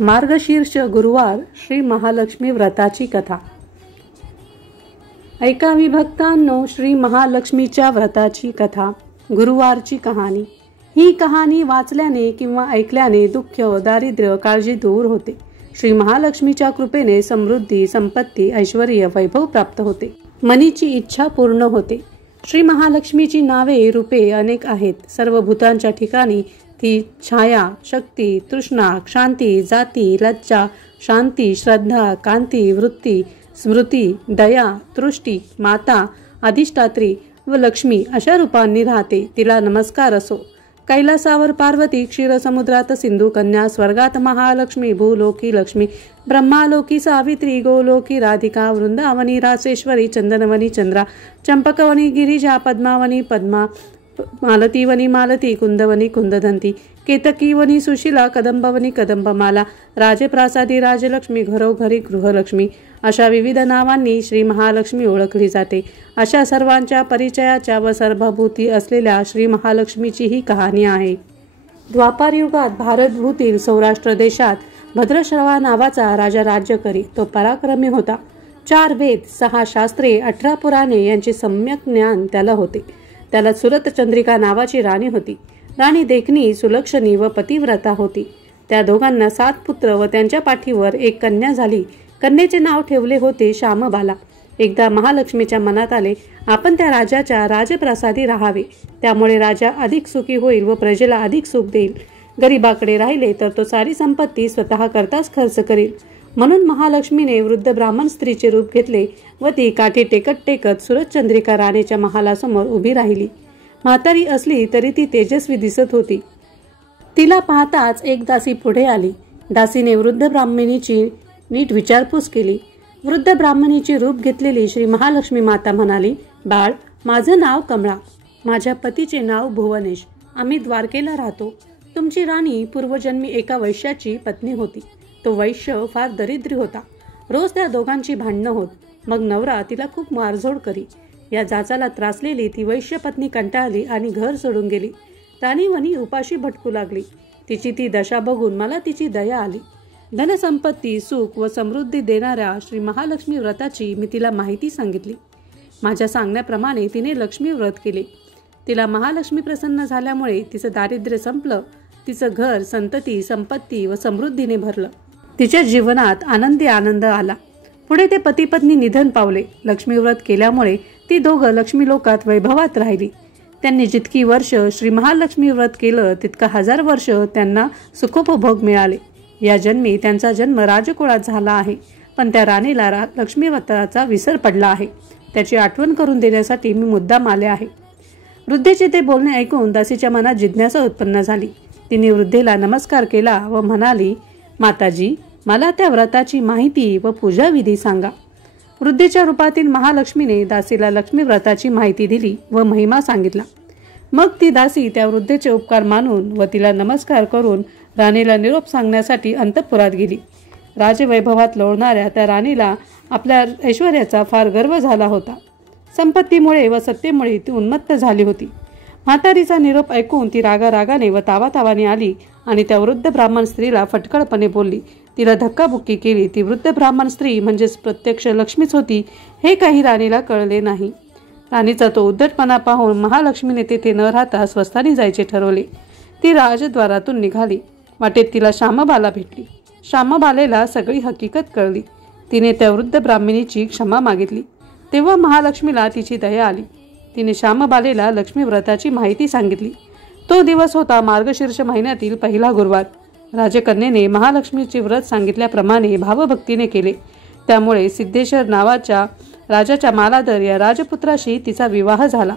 मार्गशीर्ष गुरुवार श्री महालक्ष्मी व्रताची कथा. ऐकावी भक्तांनो श्री महालक्ष्मीच्या व्रताची कथा. गुरुवारची कहाणी. ही कहाणी वाचल्याने किंवा ऐकल्याने दुःख, दारिद्र्य, काळजी दूर होते. श्री महालक्ष्मीच्या कृपेने समृद्धी, संपत्ती, ऐश्वर्य, वैभव प्राप्त होते. मनीची इच्छा पूर्ण होते. श्री महालक्ष्मीची नावे, रूपे अनेक आहेत. सर्व भूतांच्या ठिकाणी ती छाया, शक्ती, तृष्णा, शांती, जाती, लज्जा, शांती, श्रद्धा, कांती, वृत्ती, स्मृती, दया, तृष्टी, माता, अधिष्ठात्री व लक्ष्मी अशा रूपांनी राहते. तिला नमस्कार असो. कैलासावर पार्वती, क्षीरसमुद्रात सिंधू कन्या, स्वर्गात महालक्ष्मी, भूलोकी लक्ष्मी, ब्रह्मालोकी सावित्री, गोलोकी राधिका, वृंदावनी रासेश्वरी, चंदनवनी चंद्रा, चंपकवनी गिरिजा, पद्मावनी पद्मा, मालतीवनी मालती, कुंदवनी कुंदधंती, केतकीवनी सुशिला, कदंबवनी कदंबमाला, राजप्रासादी राजलक्ष्मी, घरोघरी गृहलक्ष्मी अशा विविध नावांनी श्री महालक्ष्मी ओळखली जाते. अशा सर्वांच्या परिचयाच्या व सर्वभूती असलेल्या श्री महालक्ष्मीची ही कहाणी आहे. द्वापार युगात भारतभूतील सौराष्ट्र देशात भद्रश्रवा नावाचा राजा राज्य करी. तो पराक्रमी होता. 4 वेद, 6 शास्त्रे, 18 पुराणे यांचे सम्यक ज्ञान त्याला होते. त्याला सुरतचंद्रिका नावाची राणी होती. राणी देखणी, सुलक्षणी व पतिव्रता होती. त्या दोघांना 7 पुत्र व त्यांच्या पाठीवर एक कन्या झाली. कन्येचे नाव ठेवले होते श्यामबाला. एकदा महालक्ष्मीच्या मनात आले, आपण त्या राजाच्या राजप्रासादी राहावे. त्यामुळे राजा अधिक सुखी होईल व प्रजेला अधिक सुख देईल. गरीबाकडे राहिले तर तो सारी संपत्ती स्वतः करताच खर्च करील. म्हणून महालक्ष्मीने वृद्ध ब्राह्मण स्त्रीचे रूप घेतले व ती काठी टेकत टेकत सुरतचंद्रिका राणीच्या महालासमोर उभी राहिली. म्हातारी असली तरी ती तेजस्वी दिसत होती. तिला पाहताच एक दासी पुढे आली. दासीने वृद्ध ब्राह्मणीची नीट विचारपूस केली. वृद्ध ब्राह्मणीचे रूप घेतलेली श्री महालक्ष्मी माता म्हणाली, बाळ, माझं नाव कमळा. माझ्या पतीचे नाव भुवनेश. आम्ही द्वारकेला राहतो. तुमची राणी पूर्वजन्मी एका वैश्याची पत्नी होती. तो वैश्य फार दरिद्री होता. रोज त्या दोघांची भांडणं होत. मग नवरा तिला खूप मारझोड करी. या जाचाला त्रासलेली ती वैश्य पत्नी कंटाळली आणि घर सोडून गेली. राणीवनी उपाशी भटकू लागली. तिची ती दशा बघून मला तिची दया आली. धनसंपत्ती, सुख व समृद्धी देणाऱ्या श्री महालक्ष्मी व्रताची मी तिला माहिती सांगितली. माझ्या सांगण्याप्रमाणे तिने लक्ष्मी व्रत केले. तिला महालक्ष्मी प्रसन्न झाल्यामुळे तिचं दारिद्र्य संपलं. तिचं घर संतती, संपत्ती व समृद्धीने भरलं. तिच्या जीवनात आनंदी आनंद आला. पुढे ते पती पत्नी निधन पावले. लक्ष्मी व्रत केल्यामुळे ती दोघं लक्ष्मी लोकात वैभवात राहिली. त्यांनी जितकी वर्ष श्री महालक्ष्मी व्रत केलं तितका 1000 वर्ष त्यांना सुखोपभोग मिळाले. या जन्मी त्यांचा जन्म राजकुळात झाला आहे. पण त्या राणीला लक्ष्मी व्रताचा विसर पडला आहे. त्याची आठवण करून देण्यासाठी मी मुद्दाम आले आहे. वृद्धेचे ते बोलणे ऐकून दासीच्या मनात जिज्ञासा उत्पन्न झाली. तिने वृद्धेला नमस्कार केला व म्हणाली, माताजी, मला त्या व्रताची माहिती व पूजाविधी सांगा. वृद्धेच्या रूपातील महालक्ष्मीने दासीला लक्ष्मी व्रताची माहिती दिली व महिमा सांगितला. मग ती दासी त्या वृद्धेचे उपकार मानून व तिला नमस्कार करून राणीला निरोप सांगण्यासाठी अंतःपुरात गेली. राजवैभवात लोळणाऱ्या त्या राणीला आपल्या ऐश्वर्याचा फार गर्व झाला होता. संपत्तीमुळे व सत्तेमुळे ती उन्मत्त झाली होती. म्हातारीचा निरोप ऐकून ती रागारागाने व तावातावाने आली आणि त्या वृद्ध ब्राह्मण स्त्रीला फटकळपणे बोलली. तिला धक्काबुक्की केली. ती वृद्ध ब्राह्मण स्त्री म्हणजेच प्रत्यक्ष लक्ष्मीच होती हे काही राणीला कळले नाही. राणीचा तो उद्धटपणा पाहून महालक्ष्मीने तेथे न राहता स्वस्थानी जायचे ठरवले. ती राजद्वारातून निघाली. वाटेत तिला श्यामबाला भेटली. श्यामबालेला सगळी हकीकत कळली. तिने त्या वृद्ध ब्राह्मणीची क्षमा मागितली. तेव्हा महालक्ष्मीला तिची दया आली. तिने श्यामबालेला लक्ष्मी व्रताची माहिती सांगितली. तो दिवस होता मार्गशीर्ष महिन्यातील पहिला गुरुवार. राजकन्येने महालक्ष्मीचे व्रत सांगितल्याप्रमाणे भावभक्तीने केले. त्यामुळे सिद्धेश्वर नावाच्या राजाच्या मालाधर या राजपुत्राशी तिचा विवाह झाला.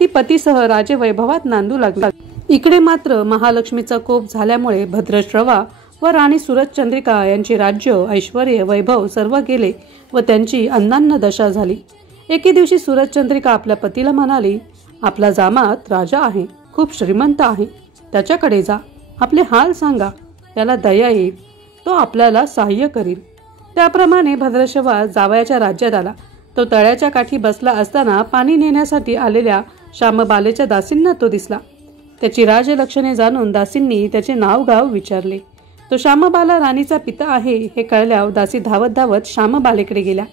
ती पतीसह राजवैभवात नांदू लागली. इकडे मात्र महालक्ष्मीचा कोप झाल्यामुळे भद्रश्रवा व राणी सुरतचंद्रिका यांचे राज्य, ऐश्वर्य, वैभव सर्व गेले व त्यांची अन्नान्न दशा झाली. एके दिवशी सुरतचंद्रिका आपल्या पतीला म्हणाली, आपला जामात राजा आहे, खूप श्रीमंत आहे. त्याच्याकडे जा, आपले हाल सांगा, त्याला दया येईल, तो आपल्याला सहाय्य करील. त्याप्रमाणे भद्रश्रवा जावयाच्या राज्यात आला. तो तळ्याच्या काठी बसला असताना पाणी नेण्यासाठी आलेल्या श्यामबालेच्या दासींना तो दिसला. त्याची राजलक्षणे जाणून दासींनी त्याचे नाव गाव विचारले. तो श्यामबाला राणीचा पिता आहे हे कळल्यावर दासी धावत धावत श्यामबालेकडे गेल्या.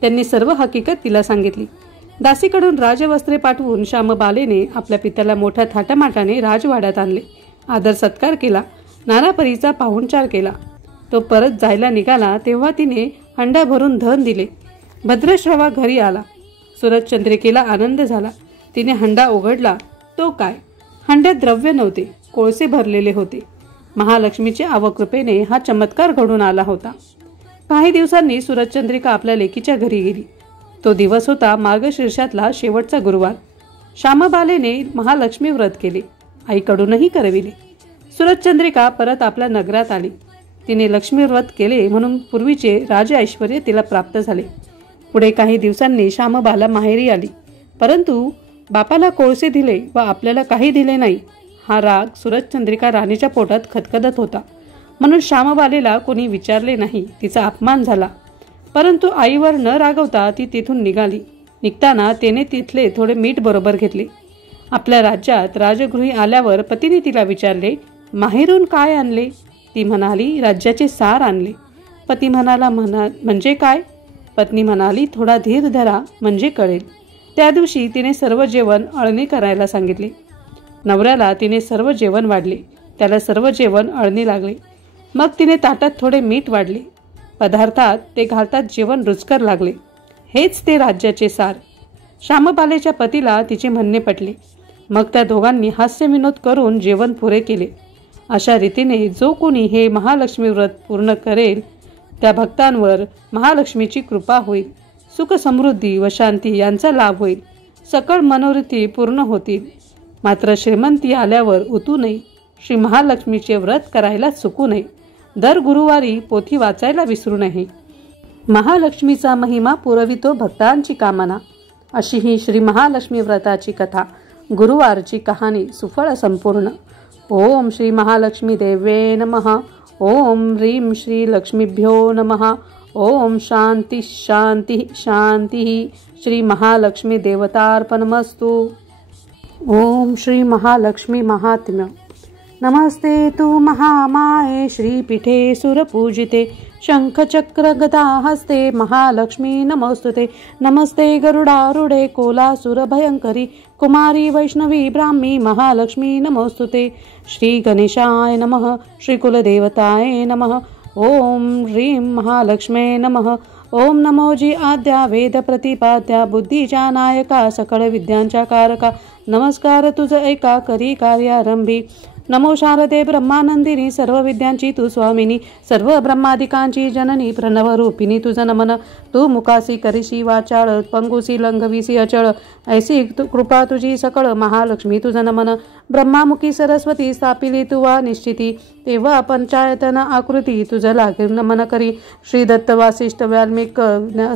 त्यांनी सर्व हकीकत तिला सांगितली. दासीकडून राजवस्त्रे पाठवून श्यामबालेने आपल्या पित्याला मोठ्या थाटामाटाने राजवाड्यात आणले. आदर सत्कार केला. नानापरीचा पाहुणचार केला. तो परत जायला निघाला तेव्हा तिने हंडा भरून धन दिले. भद्रश्रवा घरी आला. सूरजचंद्रिकेला आनंद झाला. तिने हंडा उघडला. तो काय, हंड्यात द्रव्य नव्हते, कोळसे भरलेले होते. महालक्ष्मीच्या अवकृपेने हा चमत्कार घडून आला होता. काही दिवसांनी सूरजचंद्रिका आपल्या लेकीच्या घरी गेली. तो दिवस होता मार्गशीर्षातला शेवटचा गुरुवार. श्यामबालेने महालक्ष्मी व्रत केले. आईकडूनही करविले. सूरजचंद्रिका परत आपल्या नगरात आली. तिने लक्ष्मी व्रत केले म्हणून पूर्वीचे राज ऐश्वर्य तिला प्राप्त झाले. पुढे काही दिवसांनी श्यामबाला माहेरी आली. परंतु बापाला कोळसे दिले व आपल्याला काही दिले नाही हा राग सूरजचंद्रिका राणीच्या पोटात खदखदत होता. म्हणून श्यामबालेला कोणी विचारले नाही. तिचा अपमान झाला. परंतु आईवर न रागवता ती तिथून निघाली. निघताना तिने तिथले थोडे मीठ बरोबर घेतले. आपल्या राज्यात राजगृही आल्यावर पतीने तिला विचारले, माहेरून काय आणले? ती म्हणाली, राज्याचे सार आणले. पती म्हणाला, म्हणजे काय? पत्नी म्हणाली, थोडा धीर धरा म्हणजे कळेल. त्या दिवशी तिने सर्व जेवण अळणी करायला सांगितले. नवऱ्याला तिने सर्व जेवण वाढले. त्याला सर्व जेवण अळणी लागले. मग तिने ताटात थोडे मीठ वाढले. पदार्थात ते घालतात जेवण रुचकर लागले. हेच ते राज्याचे सार. श्यामबालेच्या पतीला तिचे म्हणणे पटले. मग त्या दोघांनी हास्यविनोद करून जेवण पुरे केले. अशा रीतीने जो कोणी हे महालक्ष्मी व्रत पूर्ण करेल त्या भक्तांवर महालक्ष्मीची कृपा होईल. सुख समृद्धी व शांती यांचा लाभ होईल. सकळ मनोरथी पूर्ण होतील. मात्र श्रीमंती आल्यावर उतू नये. श्री महालक्ष्मीचे व्रत करायला चुकू नये. दर गुरुवारी पोथी वाचायला विसरू नये. महालक्ष्मीचा महिमा पुरवितो भक्तांची कामना. अशी ही श्री महालक्ष्मी व्रताची कथा. गुरुवारची कहाणी सुफळ संपूर्ण. ओम श्री महालक्ष्मी देवे नमः. ओम ह्रीं श्री लक्ष्मीभ्यो नमः. ओम शांती शांती शांती. श्री महालक्ष्मी देवतार्पणमस्तु. ओम श्री महालक्ष्मी महात्म्य. नमस्ते तु महामाये श्रीपीठे सुरपूजिते शंखचक्र गदा हस्ते महालक्ष्मी नमोस्तुते. नमस्ते गरुडारूढे कोलासुर भयंकरी कुमारी वैष्णवी ब्राह्मी महालक्ष्मी नमोस्तुते. श्री गणेशाय नमः. श्री कुलदेवताय नमः. ओम ह्रीं महालक्ष्मे नमः. ओम नमोजी आद्या वेद प्रतिपाद्या बुद्धीच्या नायका सकळ विद्यांच्या कारका. नमस्कार तुझ एका करी कार्यारंभी. नमो शारदे ब्रह्मानंदिनी सर्व विद्यांची तू स्वामिनी सर्व ब्रह्मादिकांची जननी प्रणवरूपिणी तुझ नमन. तू मुखासी करिशी वाचाळ पंगुसी लंघविसी अचळ ऐसी कृपा तुझी सकळ महालक्ष्मी तुझ नमन. ब्रह्मामुखी सरस्वती स्थापिली तुवा निश्चिती तेव्हा पंचायतन आकृती तुझ लागे नमन करी. श्री दत्त वासिष्ठ वाल्मिक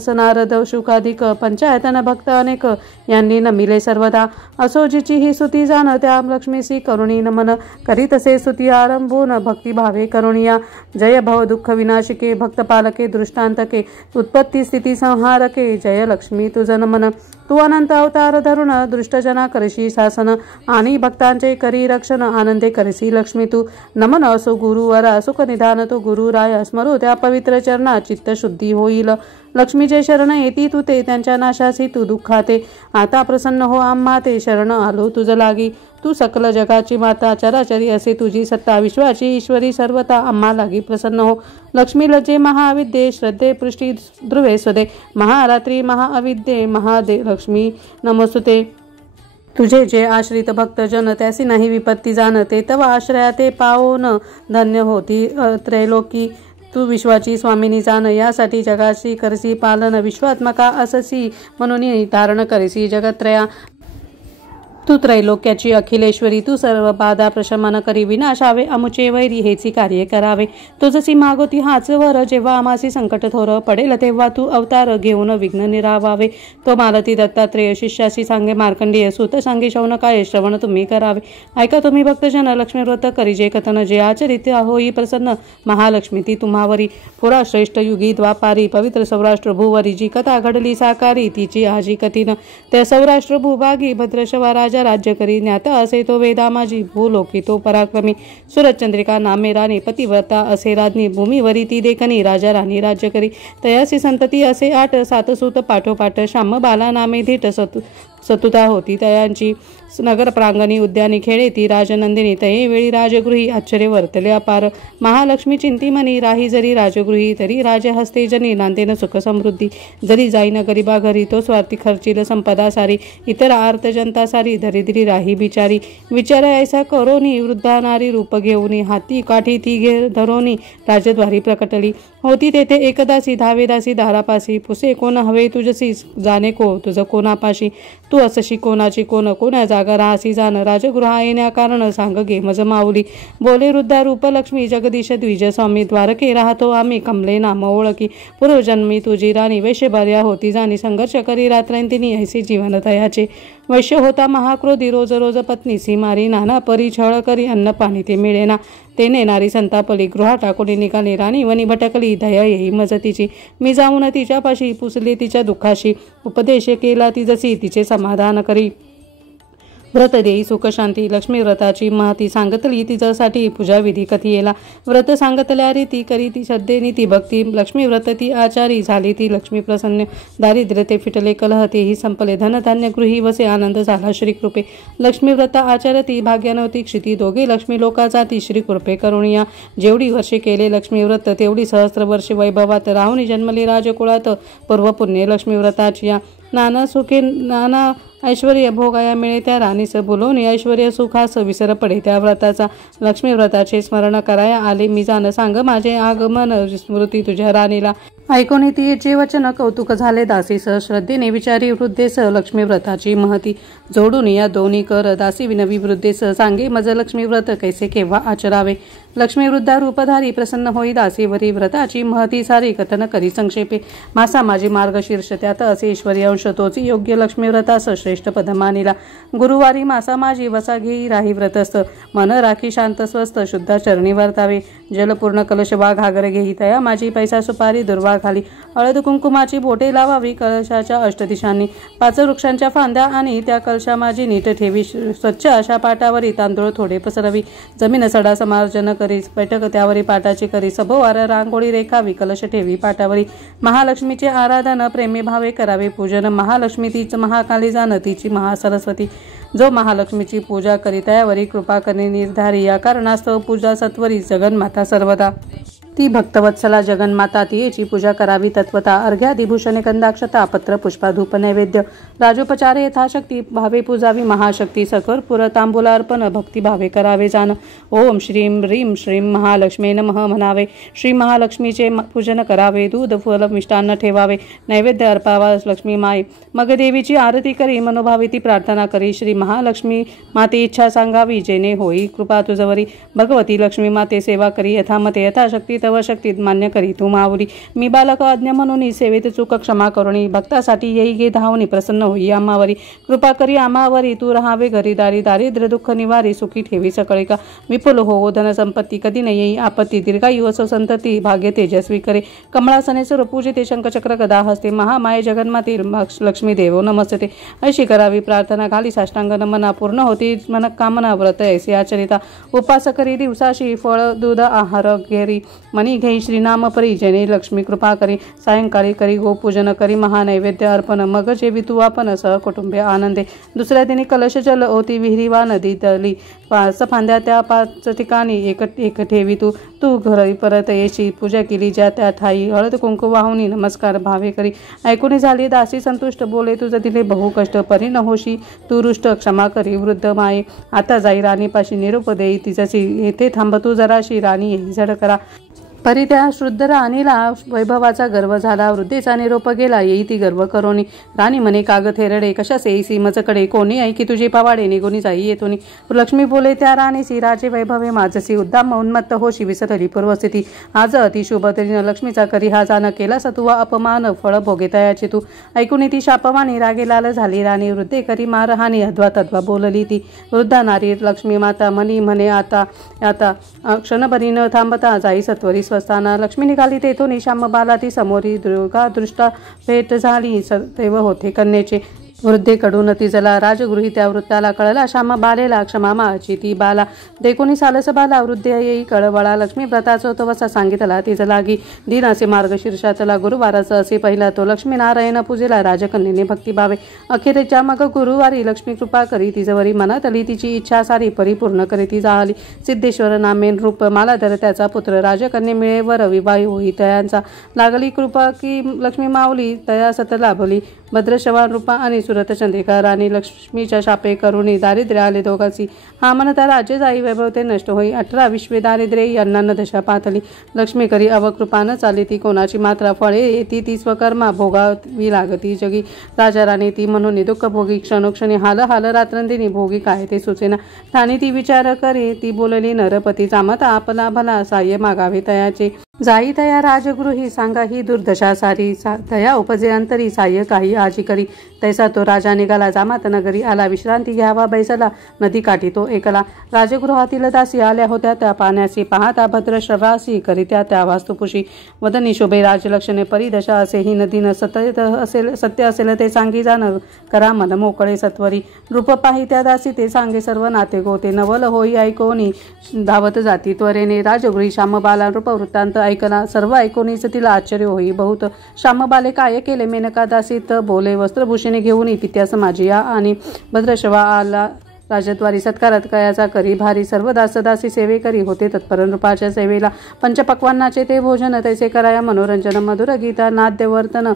नारद शुकाधिक पंचायतन भक्त अनेक यांनी नमिले सर्वदा. असो जिची ही स्तुती जाण त्या लक्ष्मीसी करुणी नमन. करीतसे स्तुती आरंभून भक्तिभावे करुणिया. जय भव दुःख विनाशिके भक्तपालके दृष्टांतके उत्पत्ती स्थिती संहारके जय लक्ष्मी तुझ नमन. तू अनंत अवतार धरुण दृष्टजना करशी शासन आणि भक्तांचे करी रक्षण आनंदे करसी लक्ष्मी तू. नमन असो गुरुवरा सुख निधान तो गुरुराय स्मरू त्या पवित्र चरणा चित्त शुद्धी होईल. लक्ष्मीचे शरण येती तू ते त्यांच्या नाशासी तू दुःखाते. आता प्रसन्न हो आम्हा ते शरण आलो तुझ लागी. तू सकल जगाची माता चराचरी असे तुझी सत्ता विश्वाची ईश्वरी सर्वता आम्हा लागी प्रसन्न हो. लक्ष्मी लज्जे महाविद्ये श्रद्धे पृष्ठी ध्रुवे स्वदे महारात्री महाअविद्ये महादे लक्ष्मी नमोस्तुते. तुझे जे आश्रित भक्तजन त्यासी नाही विपत्ती जाणते तव आश्रया ते पावोन धन्य होती त्रैलोकी. तू विश्वाची स्वामिनी जाण यासाठी जगाशी करसी पालन विश्वात्मका अससी म्हणून धारण करसी जगत्रया. तू त्रैलोक्याची अखिलेश्वरी तू सर्व बाधा प्रशमन करी विनाशावे अमुचे वैरी हेची कार्य करावे. तो जशी मागोती हाच वर जेव्हा आमासी संकट थोर पडेल तेव्हा तू अवतार घेऊन विघ्न निरावावे. तो मालती दत्तात्रेय शिष्याशी सांगे मार्कंडेय सूत सांगे शौनकाय श्रवण तुम्ही करावे. ऐका तुम्ही भक्तजन लक्ष्मी व्रत करी जे कथन जे आचरित होई प्रसन्न महालक्ष्मी ती तुम्हावरी. पुरा श्रेष्ठ युगी द्वापारी पवित्र सौराष्ट्र भूवरी जी कथा घडली साकारी तिची आजी कथीन. त्या सौराष्ट्र भूभागी भद्रशवा राजा राज्य करी. ज्ञाता असे तो वेदा माझी भूलोकी तो पराक्रमी. सुरचंद्रिका नामे राणी पतिव्रता असे राज्ञी. भूमीवरी ती देखणी राजा राणी राज्य करी. तयासी संतती असे 8 7 सूत पाठोपाठ. श्याम बाला नामे धीट सतुता होती तयांची. नगर प्रांगणी उद्यानी खेळे ती राजनंदिनी. तये वेळी राजगृही आश्चर्य वर्तले अपार. महालक्ष्मी चिंतीमणी राही जरी राजगृही. तरी राजे हस्ते जनी नांदेन सुख समृद्धी. जरी जाईन गरिबा घरी तो स्वार्थी खर्चील संपदा सारी. इतर आर्त जनता सारी दरिद्री राही बिचारी. विचार ऐसा करोनी वृद्धा नारी रूप घेऊनी. हाती काठी ती घे धरोनी राजद्वारी प्रकटली. होती तेथे एकदासी धावेदासी दारापासी. पुसे कोण हवे तुझसी जाणे को तुझ कोणापाशी. तू असशी कोणाची कोण कोणा जागा राहासी जाण. राजगृहा येण्या कारण सांग गे मज माऊली. बोले वृद्धा रूप लक्ष्मी जगदीश द्विज स्वामी. द्वारके राहतो आम्ही कमले नाम ओळखी. पूर्वजन्मी तुझी राणी वैश्य बर्या होती जाणी. संघर्ष करी रात्रंतिनी ऐसे जीवन तयाचे. वैश्य होता महाक्रोधी रोज रोज पत्नीसी मारी. नाना परी छळ करी अन्न पाणी ते मिळेना. तेने नारी संतापली गृहा टाकुनी निघाली. राणी वनी भटकली दया येई मजतीची. मी जाऊन तिच्यापाशी पुसले तिच्या दुःखाशी. उपदेश केला ती जशी तिचे समाधान करी. व्रत देई सुख शांती लक्ष्मी व्रताची महती. सांगतली तिच्यासाठी पूजा विधी कथियेला. व्रत सांगतल्या रीती करी ती श्रद्धेनी ती भक्ती. लक्ष्मी व्रत ती आचारी झाली ती लक्ष्मी प्रसन्न. दारिद्र्य ते फिटले कलह तेही संपले. धनधान्य गृही वसे आनंद झाला श्रीकृपे. लक्ष्मी व्रत आचरती भाग्यानवती क्षिती. दोघे लक्ष्मी लोकाचा ती श्रीकृपे करुणिया. जेवढी वर्षे केले लक्ष्मी व्रत तेवढी सहस्त्र वर्षे वैभवात. राहुनी जन्मली राजकुळात पूर्वपुण्य लक्ष्मी व्रताची. नाना सुखे नाना ऐश्वर्य भोगाया मिळे त्या राणीस. बोलवणे ऐश्वर्य सुखास विसर पडे त्या व्रताचा. लक्ष्मी व्रताचे स्मरण कराया आले मी जाण. सांग माझे आगमन स्मृती तुझ्या राणीला. ऐकून तिचे वचन कौतुक झाले दासीस. श्रद्धेने विचारी वृद्धेस लक्ष्मी व्रताची महती. जोडून या दोन्ही कर दासी विनवी वृद्धेस. सांगे मज लक्ष्मी व्रत कैसे केव्हा आचरावे. लक्ष्मी वृद्धा रूपधारी प्रसन्न होई दासीवरी. व्रताची महती सारी कथन करी संक्षेपे. मासा माझी मार्गशीर्ष त्यात असे ईश्वरी अंश. तोच योग्य लक्ष्मी व्रतास श्रेष्ठ पद मानिला. गुरुवारी मासा माझी वसा घेई राही व्रतस्थ. मन राखी शांत स्वस्थ शुद्ध चरणी वर्तावे. जलपूर्ण कलश वा घागर घेई तया माझी पैसा सुपारी दुर्वा खाली. हळद कुंकुमाची बोटे लावावी कलशाच्या अष्टदिशांनी. 5 वृक्षांच्या फांद्या आणि त्या कलशा माझी नीट ठेवी. स्वच्छ अशा पाटावरी तांदूळ थोडे पसरवी. जमीन सडा समार्जन करी. बैठक त्यावरी पाटाची करी. सभोवार रांगोळी रेखावी कलश ठेवी पाटावरी. महालक्ष्मीचे आराधन प्रेमे भावे करावे पूजन. महालक्ष्मी तीच महाकाली जाण तिची महासरस्वती. जो महालक्ष्मीची पूजा करी तयावरी कृपा करणे निर्धारी. या कारणास्तव पूजा सत्वरी जगन्माता सर्वदा. ती भक्तवत्सला जगन्माता तियेची पूजा करावी तत्वता. अर्घ्यादिभूषणे कंदाक्षता पत्र पुष्पा धूप नैवेद्य. राजोपचारे यथाशक्ती भावे पूजावी महाशक्ती. सकर्पूर तांबूलार्पण भक्ती भावे करावे जाण. ओम श्रीं ह्रीं श्रीं महालक्ष्मी नमः म्हणावे. श्री महालक्ष्मीचे पूजन करावे. दूध फल मिष्टान्न ठेवावे. नैवेद्य अर्पावा लक्ष्मी माई. मग देवीची आरती करी मनोभावी ती प्रार्थना करी. श्री महालक्ष्मी माते इच्छा सांगावी जेणे होई कृपा तुझवरी. भगवती लक्ष्मी माते सेवा करी यथामते. यथाशक्ती तव शक्तीत मान्य करी तू माऊली. मी बालक आज्ञा म्हणून सेवेत चूक क्षमा करुणी. भक्तासाठी येई गे धावणी प्रसन्न होई आम्हावरी. कृपा करी आम्हावरी तू राहावे घरी दारी. दारिद्र्य दुःख निवारी सुखी ठेवी सकळिका. विपुल हो धन संपत्ती कधी न येई आपत्ती. दीर्घायु असो संतती भाग्य तेजस्वी करे. कमळासने सुर पूजिते शंखचक्र गदा हस्ते. महामाये जगन्माते लक्ष्मी देवो नमस्ते. अशी करावी प्रार्थना घाली साष्टांग नमना. पूर्ण होती मन कामना व्रत ऐसे आचरिता. उपास करी दिवसाशी फळ दूध आहार घेरी. मनी घेई श्रीनाम परी जेणे लक्ष्मी कृपा करी. सायंकाळी करी गोपूजन करी महानैवेद्य अर्पण. मग जेवी तू आपण सहकुटुंबे आनंदे. दुसऱ्या दिनी कलश जल ओती विहिरी वा नदी तली. 5 फांद्या त्या 5 ठिकाणी एक ठेवी तू. तू घरी परत येशी. पूजा केली ज्या त्या ठाई. हळद कुंकू वाहुनी नमस्कार भावे करी. ऐकून झाली दासी संतुष्ट. बोले तुझ दिले बहु कष्ट. परी न होशी तू रुष्ट क्षमा करी वृद्ध माये. आता जाई राणीपाशी निरोप देई तिच्याशी. येथे थांब तू जराशी राणी येई झड करा. परी त्या शुद्ध राणीला वैभवाचा गर्व झाला. वृद्धेचा निरोप गेला येई ती गर्व करोनी. राणी म्हणे काग थेरडे कशास येईसी मजकडे. कोणी ऐकी तुझे पावाडे निघून जाई येतोनी. लक्ष्मी बोले त्या राणीसी राजे वैभवे माझसी. उद्दाम उन्मत्त होशी विसरली पूर्वस्थिती. आज अतिशुभ तरीन लक्ष्मीचा करी हा जाण. केला सतुवा अपमान फळ भोगे तयाची तू. ऐकून ती शापवानी रागे लाल झाली राणी. वृद्धे करी मारहानी अध्वा तद्वा बोलली ती. वृद्धा नारी लक्ष्मी माता मनी म्हणे आता आता क्षणभरी न थांबता जाई सत्वरी स्वस्थाना. लक्ष्मी निघाली तेथून श्याम बाला ती समोरी. दुर्गा दृष्टा भेट झाली सदैव होते कन्येचे. वृद्धेकडून तिजला राजगृही त्या वृत्ताला कळला. श्यामा बालेला क्षमा माची ती बाला देखोनी सालस बाला वृद्धे येई कळवळा. लक्ष्मी व्रताचो तो वसा सांगितला तिज लागी दिन असे मार्गशीर्षाचला गुरुवाराचं असे पहिला तो लक्ष्मीनारायण पूजेला राजकन्येने भक्तिभावे. अखेरच्या मग गुरुवारी लक्ष्मी कृपा करी तिजवरी मनातली तिची इच्छा सारी परिपूर्ण करी ती जाहली. सिद्धेश्वर नामेन रूप मालाधर त्याचा पुत्र राजकन्ये मिळेवर विवाह होई. तयांचा लागली कृपा की लक्ष्मी माऊली तया सत लाभली. भद्रशवान रूपा आणि सुरत चंद्रिका राणी लक्ष्मीच्या शापे करुणी दारिद्र्य आले दोघांची. हा म्हणता राज्य जाई वैभव ते नष्ट होई. 18 विश्वे दारिद्र्य यांना दशा पातली. लक्ष्मी करी अवकृपान चाली ती कोणाची मात्रा फळे येती ती स्वकर्मा भोगावी लागती जगी. राजा राणी ती म्हणून दुःख भोगी क्षणोक्षणी हाल हाल रात्रंदिनी भोगी काय ते सुचेना. ठाणी ती विचार करे ती बोलली नरपती चामता आपला भला साह्य मागावे तयाचे. जाई तया राजगृही सांगा ही दुर्दशा सारी. तया उपजे अंतरी साह्य काही आजी करी. तैसा तो राजा निघाला जामात नगरी आला. विश्रांती घ्यावा बैसला नदी काठी तो एकला. राजगृहातील दासी आल्या होत्या त्या पाण्यासी. पाहता भद्र श्रवासी करित्या त्या वास्तुपुषी. वदनी शोभे राजलक्षणे परिदशा असे ही नदीन सत्य असेल ते सांगी जाण करा मन मोकळे सत्वरी. रूप पाही त्या दासी ते सांगे सर्व नाते गोते. नवल होई ऐकोनी धावत जाती त्वरेने. राजगृही श्यामबाला रूप वृत्तांत ऐकला सर्व ऐकोनीच तिला आश्चर्य होई बहुत. श्यामबाले काय केले मेनका दासी त बोले. वस्त्रभूषणे घेऊन पित्यास माझी या आणि भद्रशवा आला राजद्वारी. सत्कारात कयाचा करी भारी. सर्व दासदासी सेवे करी होते तत्पर. रूपाच्या सेवेला पंचपक्वान्नाचे ते भोजन तैसे कराया मनोरंजन. मधुर गीता नाद्यवर्तन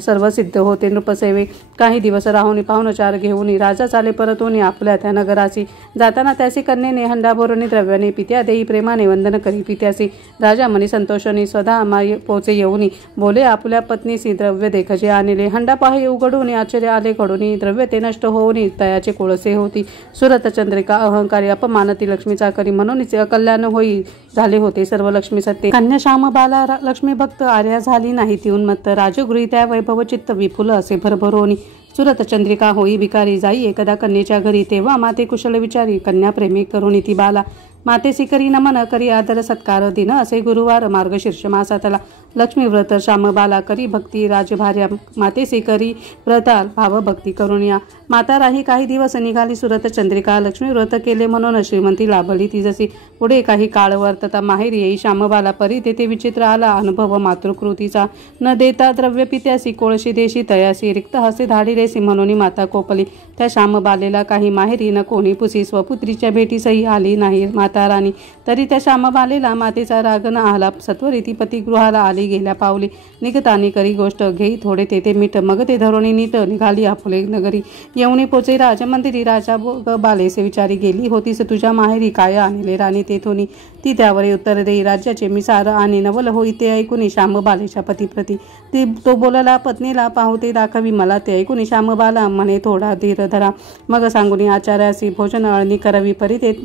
सर्व सिद्ध होते नृपसेवे. काही दिवस राहून पाहुणचार घेऊन राजा चाले परतून आपल्या त्या नगरासी. जाताना त्यासी कन्येने हंडा भरोनी द्रव्याने पित्या देई प्रेमाने वंदन करी पित्यासी. राजा मनी संतोषणी स्वतः माई पोचे येऊनी बोले आपल्या पत्नीसी द्रव्य देखजे आणले. हंडा पाही उघडून आश्चर्य आले घडून. द्रव्य ते नष्ट होऊन तयाचे कोळसे होती. सुरत चंद्रिका अहंकारी अपमानती लक्ष्मीचा करी म्हणूनच अकल्याण होई झाले होते सर्व लक्ष्मी सत्ते. कन्या श्यामबाला लक्ष्मी भक्त आर्या झाली नाही ती उन्मत्त. राजगृही त्या वैभव चित्त विपुल असे भरभरोनी. सुरत चंद्रिका होई भिकारी जाई एकदा कन्येच्या घरी. तेव्हा माते कुशल विचारी कन्या प्रेमी करुणी ती बाला. मातेसी करी नमन करी आदर सत्कार दिन असे गुरुवार मार्गशीर्ष मासातला. लक्ष्मी व्रत श्यामबाला करी भक्ती राजभार्या. मातेसी करी व्रता भाव भक्ती करुण्या. माता राही काही दिवस निघाली सुरत चंद्रिका. लक्ष्मी व्रत केले म्हणून श्रीमंती लाभली ती जशी. पुढे काही काळ वर्तता माहेरी येई श्यामबाला परी. तेथे विचित्र आला अनुभव मातृकृतीचा. न देता द्रव्य पित्यासी कोळशी देशी तयासी. रिक्त हसे धाडिलेसी म्हणून माता कोपली. त्या श्यामबालेला काही माहेरी न कोणी पुसी. स्वपुत्रीच्या भेटीसही आली नाही माता राणी. तरी त्या श्यामबालेला मातेचा राग न आला. सत्वरी ती पतिगृहाला आली गेल्या पावली. निघतानी करी गोष्ट घेई थोडे तेथे मीठ. मग ते धरोणी नीट निघाली आपुले नगरी. येऊनी पोचे राजमंदिरी. राजा बालेसे विचारी गेली होतीस तुझ्या माहेरी काय आणले राणी तेथोनी. ती त्यावर उत्तर देई राज्याचे मिसार आणि नवल होई ते ऐकून श्यामबालेच्या पतीप्रती. तो बोलला पत्नीला पाहू ते दाखवी मला. ते ऐकून श्यामबाला म्हणे थोडा धीर धरा. मग सांगून आचार्यासी भोजन अळणी करावी परी. ते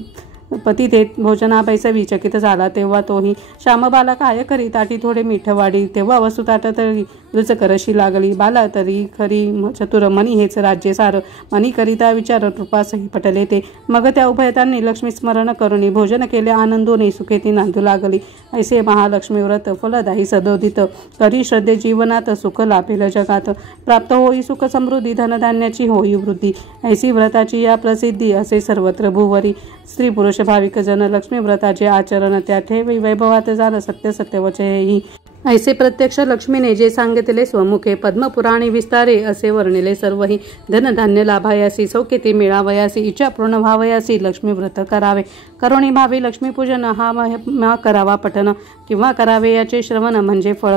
पती ते भोजना बैसवी. चकित झाला तेव्हा तोही. श्यामबाला काय करी ताटी थोडे मीठ वाढी. तेव्हा वस्तू ताट तरी रुचकरशी लागली. बाला तरी खरी चतुर मनी हेच राज्य सार. मनी करिता विचार कृपासही पटले ते. मग त्या उभयतांनी लक्ष्मी स्मरण करुणी भोजन केले आनंदोने सुखेती नांदू लागली. ऐसे महालक्ष्मी व्रत फलदायी सदोदित. करी श्रद्धे जीवनात सुख लाभेल जगात. प्राप्त होई सुख समृद्धी धनधान्याची होई वृद्धी. ऐसी व्रताची या प्रसिद्धी असे सर्वत्र भुवरी. स्त्री पुरुष भाविक जन लक्ष्मी व्रताचे आचरण त्या ठेवी वैभवात झालं सत्य सत्यवचे हेही. ऐसे प्रत्यक्ष लक्ष्मीने जे सांगितले स्वमुखे. पद्मपुराणी विस्तारे असे वर्णिले सर्वही. धनधान्य लाभायासी सौख्यते मिळावयासी. इच्छा पूर्ण व्हावयासी लक्ष्मी व्रत करावे. करुणी भावी लक्ष्मीपूजन हा करावा पठन. किंवा करावे याचे श्रवण म्हणजे फळ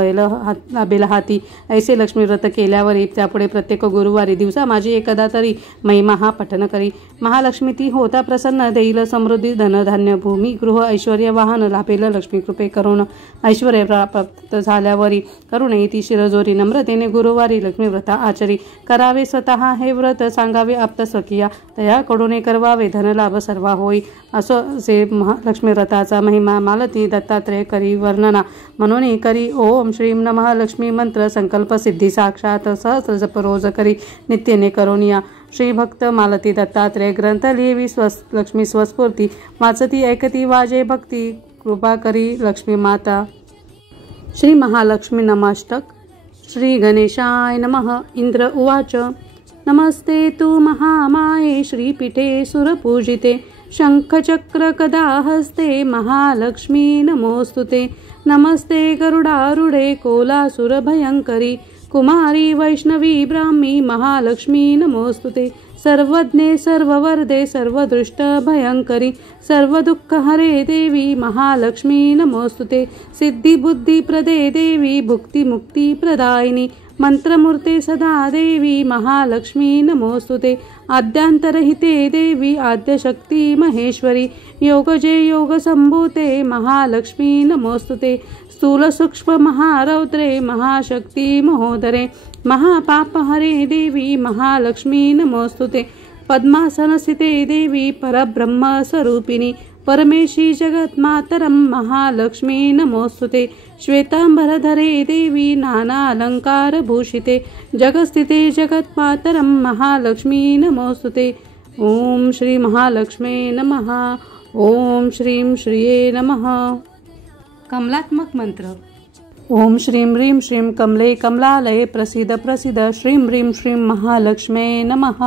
लाभेल हाती. ऐसे लक्ष्मी व्रत केल्यावर त्यापुढे प्रत्येक गुरुवारी दिवसा माझी एकदा तरी महिमा हा पठन करी. महालक्ष्मी ती होता प्रसन्न. देईल समृद्धी धनधान्य भूमी गृह ऐश्वर्य वाहन लाभेल लक्ष्मी कृपे करुण. ऐश्वर्य प्राप्त झाल्यावरी करुणे ती शिरजोरी. नम्रतेने गुरुवारी लक्ष्मी व्रता आचरी. करावे स्वतः हे व्रत सांगावे आप्त सखिया. तयाकडून करवावे धनलाभ सर्वा होई. असो से लक्ष्मी व्रताचा महिमा मालती दत्तात्रय करी वर्णना. म्हणून करी ओम श्रीम नमः लक्ष्मी मंत्र संकल्प सिद्धी साक्षात. सहस्र जप रोज करी नित्यने करुनिया. श्री भक्त मालती दत्तात्रय ग्रंथ लिहिवी लक्ष्मी स्वस्फूर्ती. वाचती ऐकती वाजे भक्ती. कृपा करी लक्ष्मी माता. श्री महालक्ष्मी नमाष्टक. श्री गणेशाय नमः. इंद्र उवाच नमस्ते तु महामाये श्रीपीठे सुरपूजिते शंखचक्र गदा हस्ते महालक्ष्मी नमोस्तुते नमस्ते गरुडारूढे कोलासुरभयंकरी कुमारी वैष्णवी ब्राह्मी महालक्ष्मी नमोस्तुते सर्वज्ञे सर्ववरदे सर्वदृष्ट भयंकरी सर्वदुःखहरे देवी महालक्ष्मी नमोस्तुते सिद्धिबुद्धिप्रदे देवी भुक्तिमुक्तिप्रदायिनी मंत्रमूर्ते सदा देवी महालक्ष्मी नमोस्तुते आद्यांतरहिते देवी आद्यशक्ती महेश्वरी योगजे योगसंभूते महालक्ष्मी नमोस्तुते स्थूल सूक्ष्म महारौद्रे महाशक्ती महोदरे महापापहरे देवी महालक्ष्मी नमोस्तुते पद्मासनस्थिते देवी परब्रह्म स्वरूपिणी परमेशी जगन्मातरं महालक्ष्मी नमोस्तुते श्वेतांबरधरे देवी नानालंकारभूषिते जगस्थिते जगन्मातरं महालक्ष्मी नमोस्तुते ओम श्री महालक्ष्मे नमः ओम श्रीं श्रिये नमः। कमलात्मक मंत्र ओम श्रीं ह्रीं श्रीं कमले कमलालये प्रसीद प्रसीद श्रीं ह्रीं श्रीं महालक्ष्मे नमः।